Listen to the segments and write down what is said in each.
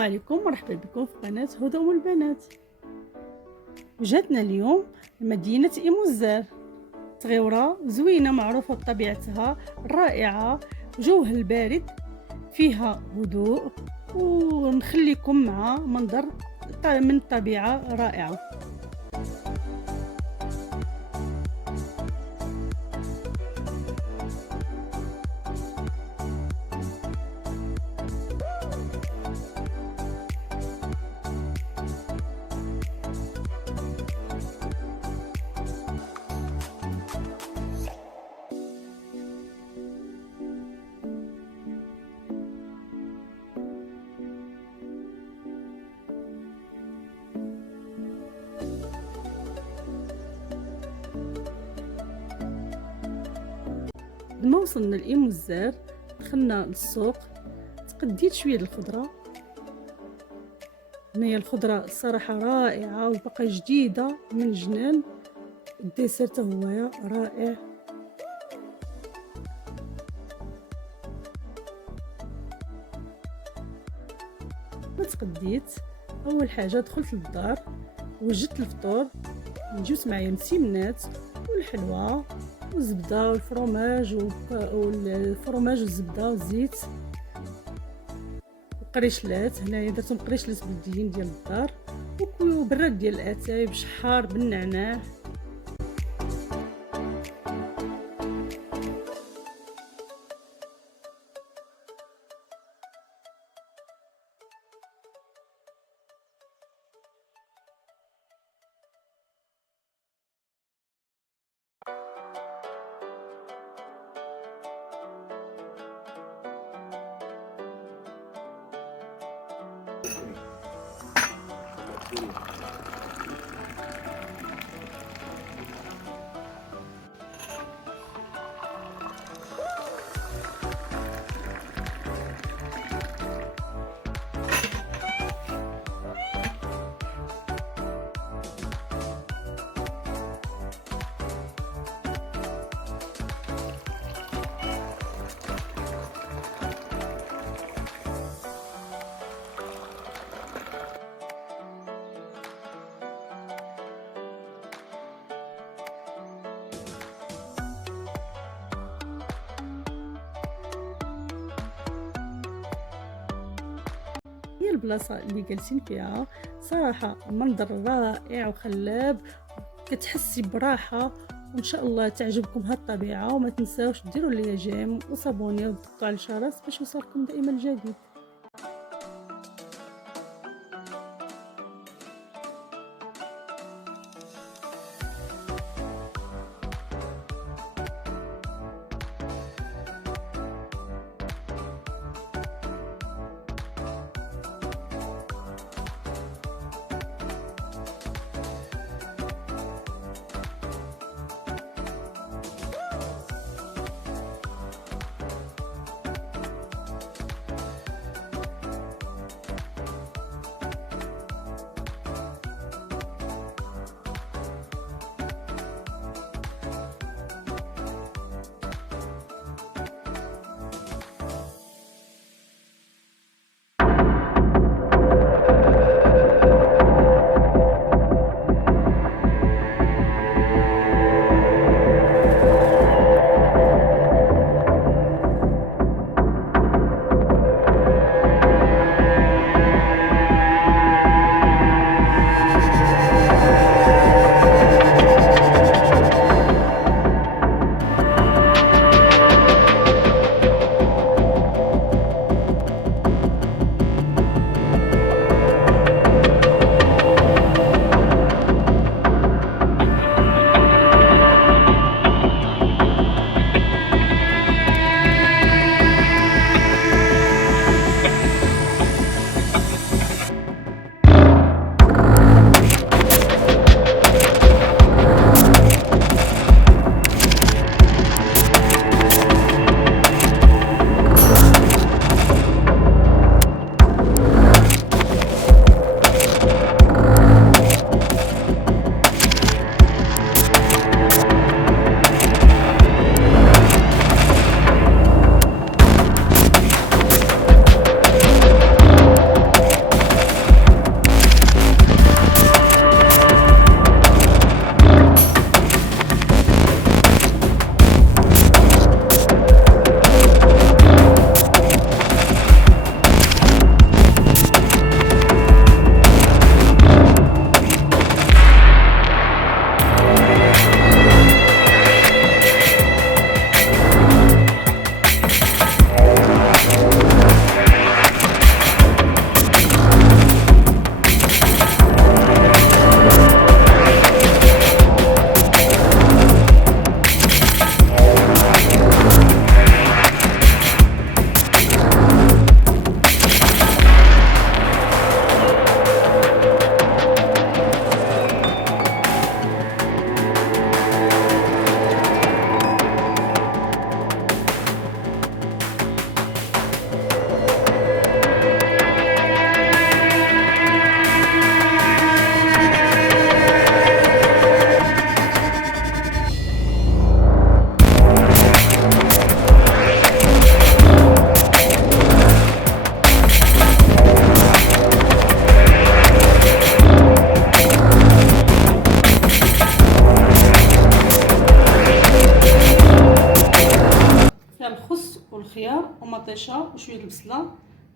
السلام عليكم، مرحبا بكم في قناة هدى والبنات. وجهتنا اليوم مدينة إيموزار، صغيرة زوينة معروفة بطبيعتها الرائعة، جوها البارد، فيها هدوء، ونخليكم مع منظر من الطبيعة رائعة. لما وصلنا لإيموزار دخلنا للسوق، تقديت شويه الخضره. هنايا الخضره الصراحه رائعه وبقى جديده من الجنان. الديسير هو رائع. ما تقديت، اول حاجه دخلت للدار وجدت الفطور، جبت معايا مسيمنات والحلوى والزبده والفرماج والزبده والزيت وقريشلات. هنايا درتهم قريشلات بلديين ديال الدار وبراد ديال الاتاي بشحار بالنعناع. هي البلاصه اللي جالسين فيها صراحه منظر رائع وخلاب، كتحسي براحه، وان شاء الله تعجبكم هالطبيعه. وما تنساوش ديروا لي جيم وصابوني وضغطوا على الجرس باش يوصلكم دائما الجديد.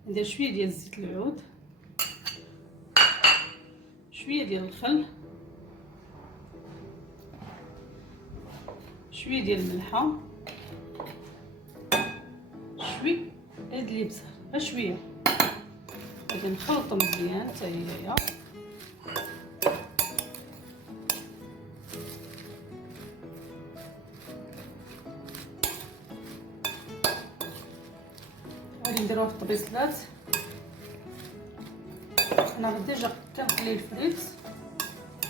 ندير شويه ديال زيت العود، شويه ديال الخل، شويه ديال الملحه، شويه هاد الابزار غير شويه. غادي نخلطهم مزيان حتى هي. غادي نديروها في الطبيصلات. انا ديجا كنخلي الفريت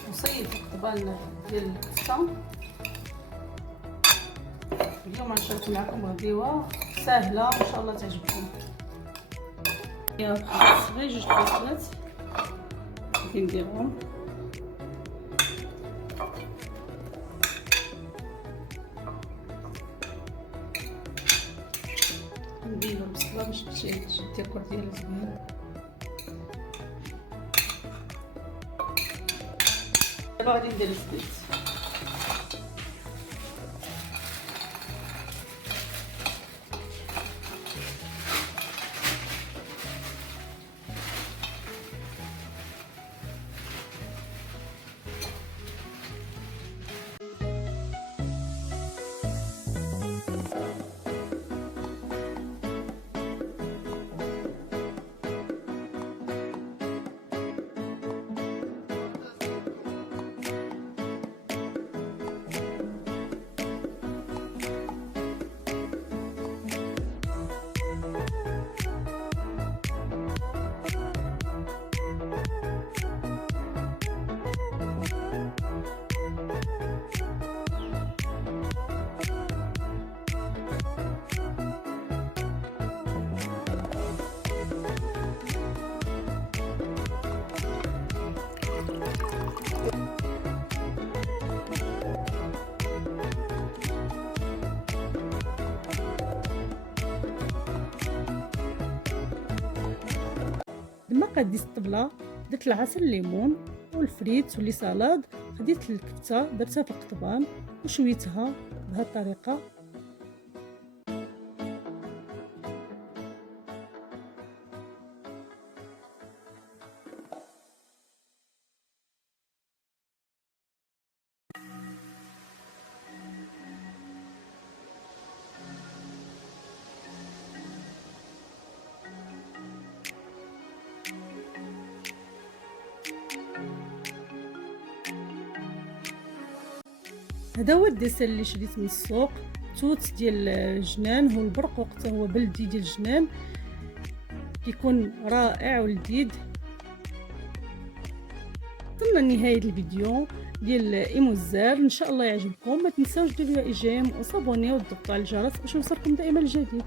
وصيد القضبان ديال الكفته. اليوم غنشارك معكم غديوه ساهله ان شاء الله تعجبكم. يا غير جوج طبيصلات غادي نديرهم. ندير البصله باش تجي الديكور ديالها زوين. دابا غادي ندير الزيت. لما قديت الطبله درت العسل الليمون والفريت واللي سالاد. خديت الكفته درتها في القطبان وشويتها بهذه الطريقه. هذا هو الديسير اللي شريت من السوق، توت ديال الجنان. هو البرقوق هو بلدي ديال الجنان، كيكون رائع ولذيذ. وصلنا لنهايه الفيديو ديال إيموزار. ان شاء الله يعجبكم. ما تنساوش ديروا ايجيم وصابونيو وتضغطوا على الجرس باش يوصلكم دائما الجديد.